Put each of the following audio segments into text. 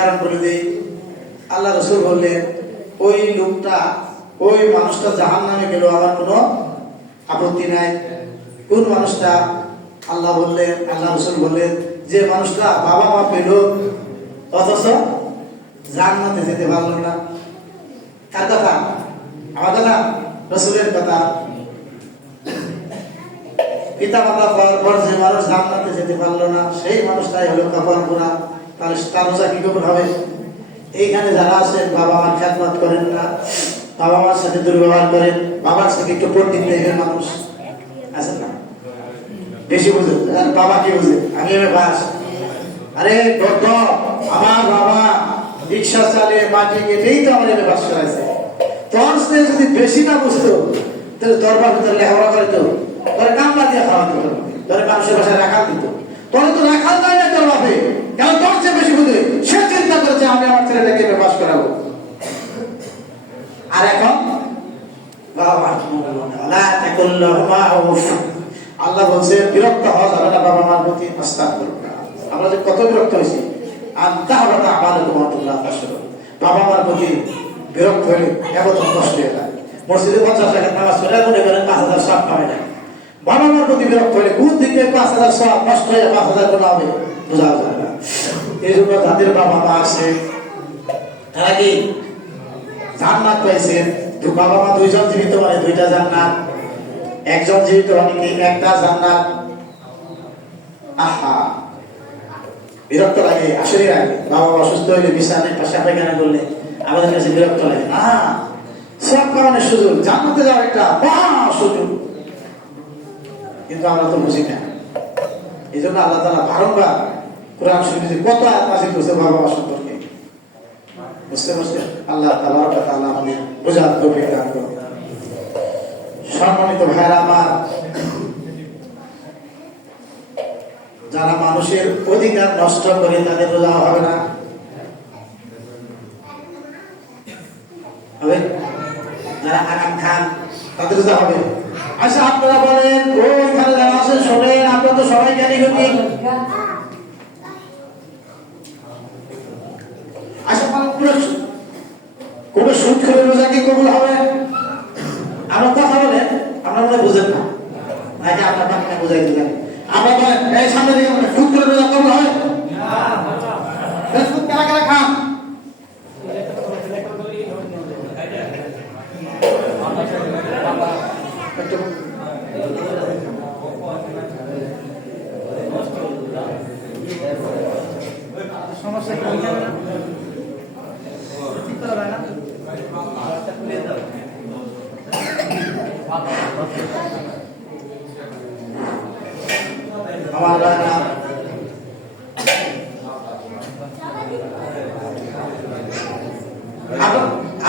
কারণ বলে দিই। আল্লাহ রাসূল বললেন, ওই লোকটা, ওই মানুষটা জাহান্নামে গেল, আমার কোনো আপত্তি নাই। কোন মানুষটা? আল্লাহ বললেন, আল্লাহ রাসূল বললেন, যে মানুষটা বাবা মা পেল অথচ জান্নাতে যেতে পারল না। কার কথা? আমার কথা? রাসূলের কথা। পিতা মাতা পাওয়ার পর যে মানুষ জান্নাতে যেতে পারলো না, সেই মানুষটাই হলো কপাল পোড়া। তাহলে তার রোজা কি করে হবে? এইখানে যারা আছেন, বাবা মার খেদমত করেন না, বাবা মার সাথে দুর্ব্যবহার করেন, বাবার সাথে একটু পণ্ডিত টাইপের মানুষ আছেন না, বেশি বুঝে। বাবা কি বুঝে? আমি বাস, আরে আমার বাবা রিক্সা চালে মাটি কেটেই তো আমার এমএ পাস করাইছে। তোর সে যদি বেশি না বুঝতো, তাহলে দরবার ভিতরে লেখাপড়া করে তো তোর কামলা দিয়ে খাওয়া দিত, তোর মানুষের বাসায় রাখাল দিত। তোর তো রাখাল দেয় না তোর বাপে, কারণ তোর চেয়ে বেশি বুঝে। সে চিন্তা করেছে আমি আমার ছেলেটাকে এমএ পাস করাবো। আর এখন আল্লাহ বলছে বিরক্ত হওয়া যাবে না বাবা মার প্রতি। আমরা যে কত বিরক্ত হয়েছি, বাবা মার প্রতি বিরক্ত হলে এত কষ্ট হয়ে যায়। মসজিদে 50 টাকার নামাজ পড়ে এখন এবারে 5000 সওয়াব পাবে না। বাবা মার প্রতি বিরক্ত হলে কোন দিকে 5000 সওয়াব নষ্ট হয়ে 5000 করে হবে বোঝা যায় না। এই জন্য যাদের বাবা মা আছে তারা কি জান্নাত পাইছে। বাবা মা দুইজন জীবিত মানে দুইটা জান্নাত, একজন জীবিত মানে কি একটা জান্নাত। আহা, বিরক্ত লাগে, আসলে লাগে। বাবা অসুস্থ হইলে বিছানায় পাশে পায়খানা করলে আমাদের কাছে বিরক্ত লাগে। না, সব কারণে সুযোগ, জান্নাতে যাওয়ার একটা মহা সুযোগ, কিন্তু আমরা তো বুঝি না। এই জন্য আল্লাহ তাআলা বারংবার কোরআন শরীফে কত আয়াত নাযিল করেছে বাবা মা সম্পর্কে। বুঝতে বুঝতে আল্লাহ তাআলা আমাদের বোঝার তৌফিক দান করুন। সম্মানিত ভাইরা আমার, যারা মানুষের অধিকার নষ্ট করে তাদের রোজা হবে না। হবে? যারা আরাম খান তাদের রোজা হবে। আচ্ছা আপনারা বলেন, ওইখানে যারা আছেন শোনেন, আপনারা তো সবাই জ্ঞানী হচ্ছি। আচ্ছা কোন সুদ করে রোজা কি কবুল হবে? আমরা কথা বলেন, আমরা মনে বুঝেন না। আগে আপনার বাকিটা বুঝাইতে জানি। আমরা বলেন এই সামনে দিকে সুদ করে রোজা কবুল হয়? সুদ কারা কারা খান?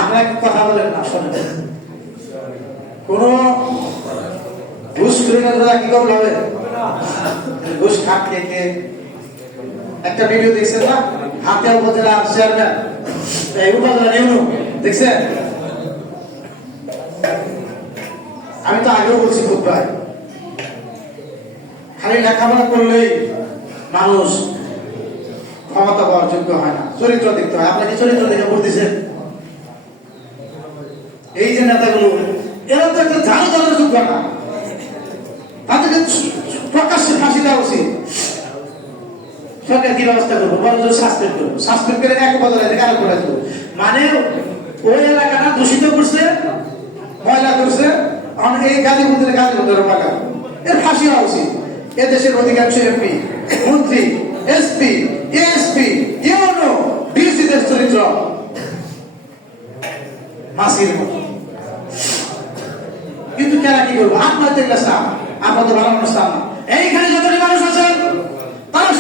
আপনার কথা বলেন না, শোনেন। কোন ঘুষ করে কি কবল হবে? ঘুষ খাট খেয়ে একটা ভিডিও দেখছেন না? হাতে উপজেলা চেয়ারম্যান, এই উপজেলা নেউনু দেখছেন? আমি তো আগেও বলছি খুব ভাই, খালি লেখাপড়া করলেই মানুষ ক্ষমতা পাওয়ার যোগ্য হয় না, চরিত্র দেখতে হয়। আপনাকে চরিত্র দেখে বলতেছেন। এই যে নেতাগুলো, এরা তো একটা জানো জানার যোগ্য না, তাদেরকে প্রকাশ্যে ফাঁসি দেওয়া উচিত। সরকার কি ব্যবস্থা করবো? বরঞ্চ সাসপেন্ড করবো। সাসপেন্ড করে এক বদলে কারো করে দেবো। মানে ওই এলাকাটা দূষিত করছে, ময়লা করছে, এই গালি মন্ত্রী ময়লা, এর ফাঁসি হওয়া উচিত। এ দেশের অধিকাংশ এমপি, মন্ত্রী, এসপি, এএসপি, ইউনো, ডিসিদের চরিত্র মাসির মতো। কিন্তু কেনা কি করবো? আপনার তো এগুলা সাপ, আপনার তো ভালো মানুষ সাপ না। এইখানে যতটি মানুষ আছেন তারা